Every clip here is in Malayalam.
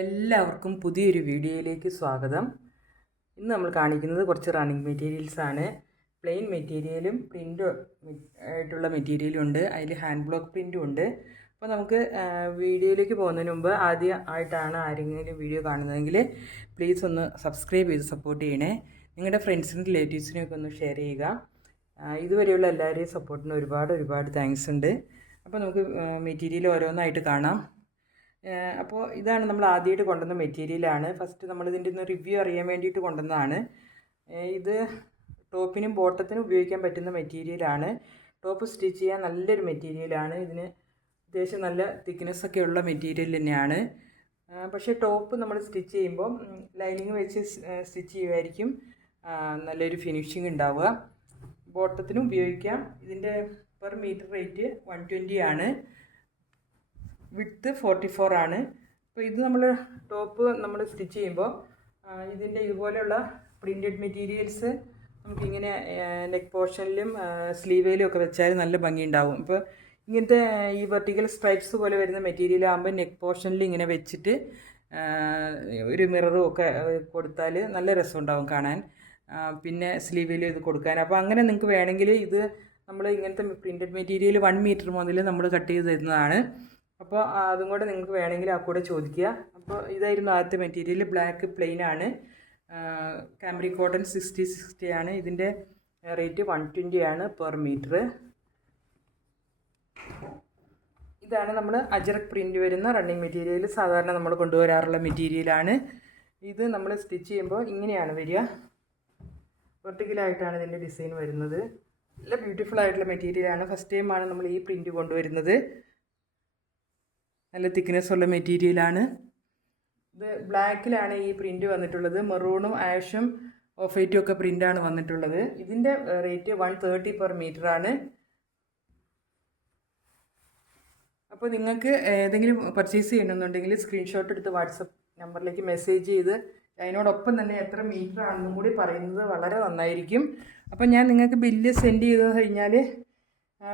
എല്ലാവർക്കും പുതിയൊരു വീഡിയോയിലേക്ക് സ്വാഗതം. ഇന്ന് നമ്മൾ കാണിക്കുന്നത് കുറച്ച് റണ്ണിങ് മെറ്റീരിയൽസാണ്. പ്ലെയിൻ മെറ്റീരിയലും പ്രിൻ്റ് ആയിട്ടുള്ള മെറ്റീരിയലും ഉണ്ട്, അതിൽ ഹാൻഡ് ബ്ലോക്ക് പ്രിൻറ്റും ഉണ്ട്. അപ്പോൾ നമുക്ക് വീഡിയോയിലേക്ക് പോകുന്നതിന് മുമ്പ് ആദ്യമായിട്ടാണ് ആരെങ്കിലും വീഡിയോ കാണുന്നതെങ്കിൽ പ്ലീസ് ഒന്ന് സബ്സ്ക്രൈബ് ചെയ്ത് സപ്പോർട്ട് ചെയ്യണേ. നിങ്ങളുടെ ഫ്രണ്ട്സിനും റിലേറ്റീവ്സിനെയൊക്കെ ഒന്ന് ഷെയർ ചെയ്യുക. ഇതുവരെയുള്ള എല്ലാവരെയും സപ്പോർട്ടിന് ഒരുപാട് താങ്ക്സ് ഉണ്ട്. അപ്പോൾ നമുക്ക് മെറ്റീരിയൽ ഓരോന്നായിട്ട് കാണാം. അപ്പോൾ ഇതാണ് നമ്മൾ ആദ്യമായിട്ട് കൊണ്ടുവന്ന മെറ്റീരിയലാണ്. ഫസ്റ്റ് നമ്മളിതിൻ്റെ ഒന്ന് റിവ്യൂ അറിയാൻ വേണ്ടിയിട്ട് കൊണ്ടുവന്നതാണ്. ഇത് ടോപ്പിനും ബോട്ടത്തിനും ഉപയോഗിക്കാൻ പറ്റുന്ന മെറ്റീരിയലാണ്. ടോപ്പ് സ്റ്റിച്ച് ചെയ്യാൻ നല്ലൊരു മെറ്റീരിയലാണ്. ഇതിന് അത്യാവശ്യം നല്ല തിക്നെസ്സൊക്കെ ഉള്ള മെറ്റീരിയൽ തന്നെയാണ്. പക്ഷേ ടോപ്പ് നമ്മൾ സ്റ്റിച്ച് ചെയ്യുമ്പോൾ ലൈനിങ് വെച്ച് സ്റ്റിച്ച് ചെയ്യുമായിരിക്കും നല്ലൊരു ഫിനിഷിങ് ഉണ്ടാവുക. ബോട്ടത്തിനും ഉപയോഗിക്കാം. ഇതിൻ്റെ പെർ മീറ്റർ റേറ്റ് 120 ആണ്. വിഡ്ത്ത് 44 ആണ്. അപ്പോൾ ഇത് നമ്മൾ ടോപ്പ് നമ്മൾ സ്റ്റിച്ച് ചെയ്യുമ്പോൾ ഇതിൻ്റെ ഇതുപോലെയുള്ള പ്രിൻറ്റഡ് മെറ്റീരിയൽസ് നമുക്കിങ്ങനെ നെക്ക് പോർഷനിലും സ്ലീവേലും ഒക്കെ വെച്ചാൽ നല്ല ഭംഗി ഉണ്ടാവും. ഇപ്പോൾ ഇങ്ങനത്തെ ഈ വെർട്ടിക്കൽ സ്ട്രൈപ്സ് പോലെ വരുന്ന മെറ്റീരിയൽ ആകുമ്പോൾ നെക്ക് പോർഷനിൽ ഇങ്ങനെ വെച്ചിട്ട് ഒരു മിററും ഒക്കെ കൊടുത്താൽ നല്ല രസമുണ്ടാവും കാണാൻ. പിന്നെ സ്ലീവിലും ഇത് കൊടുക്കാൻ. അപ്പോൾ അങ്ങനെ നിങ്ങൾക്ക് വേണമെങ്കിൽ ഇത് നമ്മൾ ഇങ്ങനത്തെ പ്രിൻറ്റഡ് മെറ്റീരിയൽ 1 മീറ്റർ മുതൽ നമ്മൾ കട്ട് ചെയ്ത് തരുന്നതാണ്. അപ്പോൾ അതും കൂടെ നിങ്ങൾക്ക് വേണമെങ്കിൽ ആ കൂടെ ചോദിക്കുക. അപ്പോൾ ഇതായിരുന്നു ആദ്യത്തെ മെറ്റീരിയൽ. ബ്ലാക്ക് പ്ലെയിൻ ആണ്. കാംബ്രി കോട്ടൺ 60 ആണ്. ഇതിൻ്റെ റേറ്റ് 120 ആണ് പെർ മീറ്റർ. ഇതാണ് നമ്മൾ അജറക് പ്രിൻ്റ് വരുന്ന റണ്ണിങ് മെറ്റീരിയൽ. സാധാരണ നമ്മൾ കൊണ്ടുവരാറുള്ള മെറ്റീരിയലാണ്. ഇത് നമ്മൾ സ്റ്റിച്ച് ചെയ്യുമ്പോൾ ഇങ്ങനെയാണ് വരിക. വെർട്ടിക്കലായിട്ടാണ് ഇതിൻ്റെ ഡിസൈൻ വരുന്നത്. നല്ല ബ്യൂട്ടിഫുൾ ആയിട്ടുള്ള മെറ്റീരിയലാണ്. ഫസ്റ്റ് ടൈമാണ് നമ്മൾ ഈ പ്രിൻ്റ് കൊണ്ടുവരുന്നത്. നല്ല തിക്നെസ് ഉള്ള മെറ്റീരിയലാണ്. ഇത് ബ്ലാക്കിലാണ് ഈ പ്രിൻ്റ് വന്നിട്ടുള്ളത്. മെറൂണും ആഷും ഓഫ് വൈറ്റും ഒക്കെ പ്രിൻ്റാണ് വന്നിട്ടുള്ളത്. ഇതിൻ്റെ റേറ്റ് 130 പെർ മീറ്റർ ആണ്. അപ്പോൾ നിങ്ങൾക്ക് ഏതെങ്കിലും പർച്ചേസ് ചെയ്യണമെന്നുണ്ടെങ്കിൽ സ്ക്രീൻഷോട്ട് എടുത്ത് വാട്സപ്പ് നമ്പറിലേക്ക് മെസ്സേജ് ചെയ്ത് അതിനോടൊപ്പം തന്നെ എത്ര മീറ്റർ ആണെന്നും കൂടി പറയുന്നത് വളരെ നന്നായിരിക്കും. അപ്പോൾ ഞാൻ നിങ്ങൾക്ക് ബില്ല് സെൻഡ് ചെയ്ത് കഴിഞ്ഞാൽ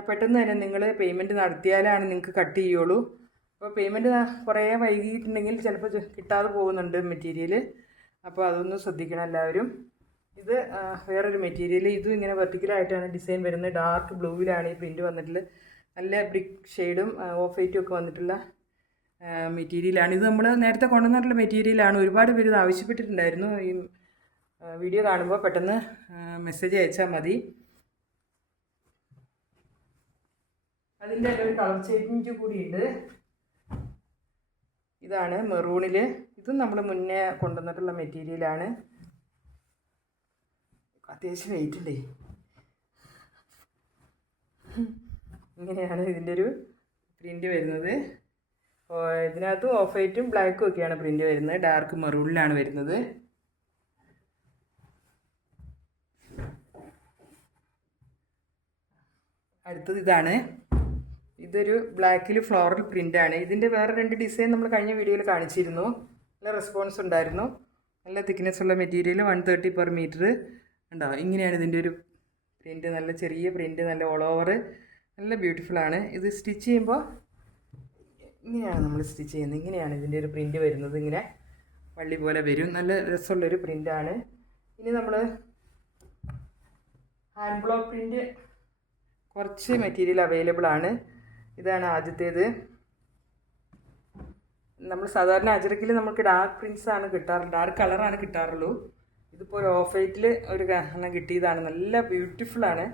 പെട്ടെന്ന് തന്നെ നിങ്ങൾ പേയ്മെൻറ്റ് നടത്തിയാലാണ് നിങ്ങൾക്ക് കട്ട് ചെയ്യുള്ളൂ. അപ്പോൾ പേയ്മെൻറ്റ് കുറേ വൈകിയിട്ടുണ്ടെങ്കിൽ ചിലപ്പോൾ കിട്ടാതെ പോകുന്നുണ്ട് മെറ്റീരിയൽ. അപ്പോൾ അതൊന്ന് ശ്രദ്ധിക്കണം എല്ലാവരും. ഇത് വേറൊരു മെറ്റീരിയൽ. ഇതും ഇങ്ങനെ വെർട്ടിക്കലായിട്ടാണ് ഡിസൈൻ വരുന്നത്. ഡാർക്ക് ബ്ലൂവിലാണ് ഈ പ്രിൻറ്റ് വന്നിട്ടുള്ളത്. നല്ല ബ്രിക്ക് ഷെയ്ഡും ഓഫ് വൈറ്റും ഒക്കെ വന്നിട്ടുള്ള മെറ്റീരിയലാണ്. ഇത് നമ്മൾ നേരത്തെ കൊണ്ടുവന്നിട്ടുള്ള മെറ്റീരിയലാണ്. ഒരുപാട് പേര് ഇത് ആവശ്യപ്പെട്ടിട്ടുണ്ടായിരുന്നു. ഈ വീഡിയോ കാണുമ്പോൾ പെട്ടെന്ന് മെസ്സേജ് അയച്ചാൽ മതി. അതിൻ്റെ ഒരു കളർ ചേഞ്ച് കൂടിയുണ്ട്. ഇതാണ് മെറൂണിൽ. ഇതും നമ്മൾ മുന്നേ കൊണ്ടുവന്നിട്ടുള്ള മെറ്റീരിയലാണ്. അത്യാവശ്യം വെയിറ്റ് ഉണ്ടേ. ഇങ്ങനെയാണ് ഇതിൻ്റെ ഒരു പ്രിൻ്റ് വരുന്നത്. ഇതിനകത്ത് ഓഫ് വൈറ്റും ബ്ലാക്കും ഒക്കെയാണ് പ്രിൻ്റ് വരുന്നത്. ഡാർക്ക് മെറൂണിലാണ് വരുന്നത്. അടുത്തത് ഇതാണ്. ഇതൊരു ബ്ലാക്കിൽ ഫ്ലോറൽ പ്രിൻ്റാണ്. ഇതിൻ്റെ വേറെ 2 ഡിസൈൻ നമ്മൾ കഴിഞ്ഞ വീഡിയോയിൽ കാണിച്ചിരുന്നു. നല്ല റെസ്പോൺസ് ഉണ്ടായിരുന്നു. നല്ല തിക്നെസ് ഉള്ള മെറ്റീരിയൽ 130 പെർ മീറ്റർ ഉണ്ടാവും. ഇങ്ങനെയാണ് ഇതിൻ്റെ ഒരു പ്രിൻ്റ്. നല്ല ചെറിയ പ്രിൻ്റ്, നല്ല ഓൾ ഓവർ, നല്ല ബ്യൂട്ടിഫുള്ളാണ്. ഇത് സ്റ്റിച്ച് ചെയ്യുമ്പോൾ ഇങ്ങനെയാണ് നമ്മൾ സ്റ്റിച്ച് ചെയ്യുന്നത്. ഇങ്ങനെയാണ് ഇതിൻ്റെ ഒരു പ്രിൻ്റ് വരുന്നത്. ഇങ്ങനെ വള്ളി പോലെ വരും. നല്ല രസമുള്ളൊരു പ്രിൻ്റാണ്. ഇനി നമ്മൾ ഹാൻഡ് ബ്ലോക്ക് പ്രിൻ്റ് കുറച്ച് മെറ്റീരിയൽ അവൈലബിൾ ആണ്. ഇതാണ് ആദ്യത്തേത്. നമ്മൾ സാധാരണ അജറക്കിൽ നമുക്ക് ഡാർക്ക് പ്രിൻറ്റ്സ് ആണ് കിട്ടാറുള്ളത്, ഡാർക്ക് കളറാണ് കിട്ടാറുള്ളൂ. ഇതിപ്പോൾ ഒരു ഓഫ് വൈറ്റിൽ ഒരു എണ്ണം കിട്ടിയതാണ്. നല്ല ബ്യൂട്ടിഫുള്ളാണ്.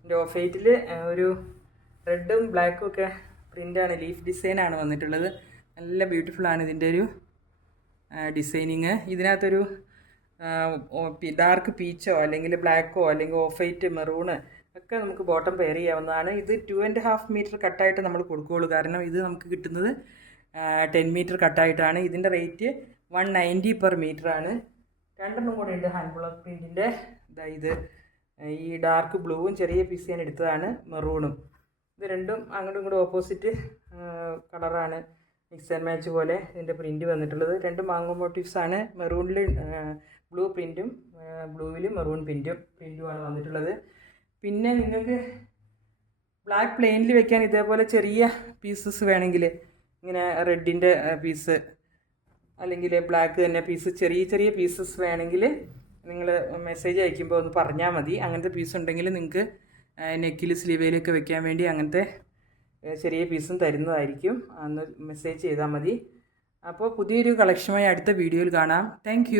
എൻ്റെ ഓഫ് വൈറ്റിൽ ഒരു റെഡും ബ്ലാക്കും ഒക്കെ പ്രിൻ്റാണ്, ലീഫ് ഡിസൈനാണ് വന്നിട്ടുള്ളത്. നല്ല ബ്യൂട്ടിഫുള്ളാണ് ഇതിൻ്റെ ഒരു ഡിസൈനിങ്. ഇതിനകത്തൊരു ഡാർക്ക് പീച്ചോ അല്ലെങ്കിൽ ബ്ലാക്കോ അല്ലെങ്കിൽ ഓഫ് വൈറ്റ് മെറൂണ് ഒക്കെ നമുക്ക് ബോട്ടം പെയർ ചെയ്യാവുന്നതാണ്. ഇത് 2.5 മീറ്റർ കട്ടായിട്ട് നമ്മൾ കൊടുക്കുകയുള്ളൂ. കാരണം ഇത് നമുക്ക് കിട്ടുന്നത് 10 മീറ്റർ കട്ടായിട്ടാണ്. ഇതിൻ്റെ റേറ്റ് 190 പെർ മീറ്റർ ആണ്. 2 കൂടെ ഉണ്ട് ഹാൻഡ് ബ്ലോക്ക് പ്രിൻറ്റിൻ്റെ. ഇത് ഈ ഡാർക്ക് ബ്ലൂവും ചെറിയ പീസ് ഞാൻ എടുത്തതാണ് മെറൂണും. ഇത് രണ്ടും അങ്ങോട്ടും ഇങ്ങോട്ടും ഓപ്പോസിറ്റ് കളറാണ്. മിക്സ് ആൻഡ് മാച്ച് പോലെ ഇതിൻ്റെ പ്രിൻറ്റ് വന്നിട്ടുള്ളത്. 2 മാംഗോ മോട്ടീവ്സാണ്. മെറൂണിൽ ബ്ലൂ പ്രിൻറ്റും ബ്ലൂവിൽ മെറൂൺ പ്രിൻറ്റുമാണ് വന്നിട്ടുള്ളത്. പിന്നെ നിങ്ങൾക്ക് ബ്ലാക്ക് പ്ലെയിനിൽ വെക്കാൻ ഇതേപോലെ ചെറിയ പീസസ് വേണമെങ്കിൽ ഇങ്ങനെ റെഡിൻ്റെ പീസ് അല്ലെങ്കിൽ ബ്ലാക്ക് തന്നെ പീസ് ചെറിയ ചെറിയ പീസസ് വേണമെങ്കിൽ നിങ്ങൾ മെസ്സേജ് അയക്കുമ്പോൾ ഒന്ന് പറഞ്ഞാൽ മതി. അങ്ങനത്തെ പീസ് ഉണ്ടെങ്കിൽ നിങ്ങൾക്ക് നെക്കിൽ സ്ലീവയിലൊക്കെ വെക്കാൻ വേണ്ടി അങ്ങനത്തെ ചെറിയ പീസും തരുന്നതായിരിക്കും. അന്ന് മെസ്സേജ് ചെയ്താൽ മതി. അപ്പോൾ പുതിയൊരു കളക്ഷനുമായി അടുത്ത വീഡിയോയിൽ കാണാം. താങ്ക്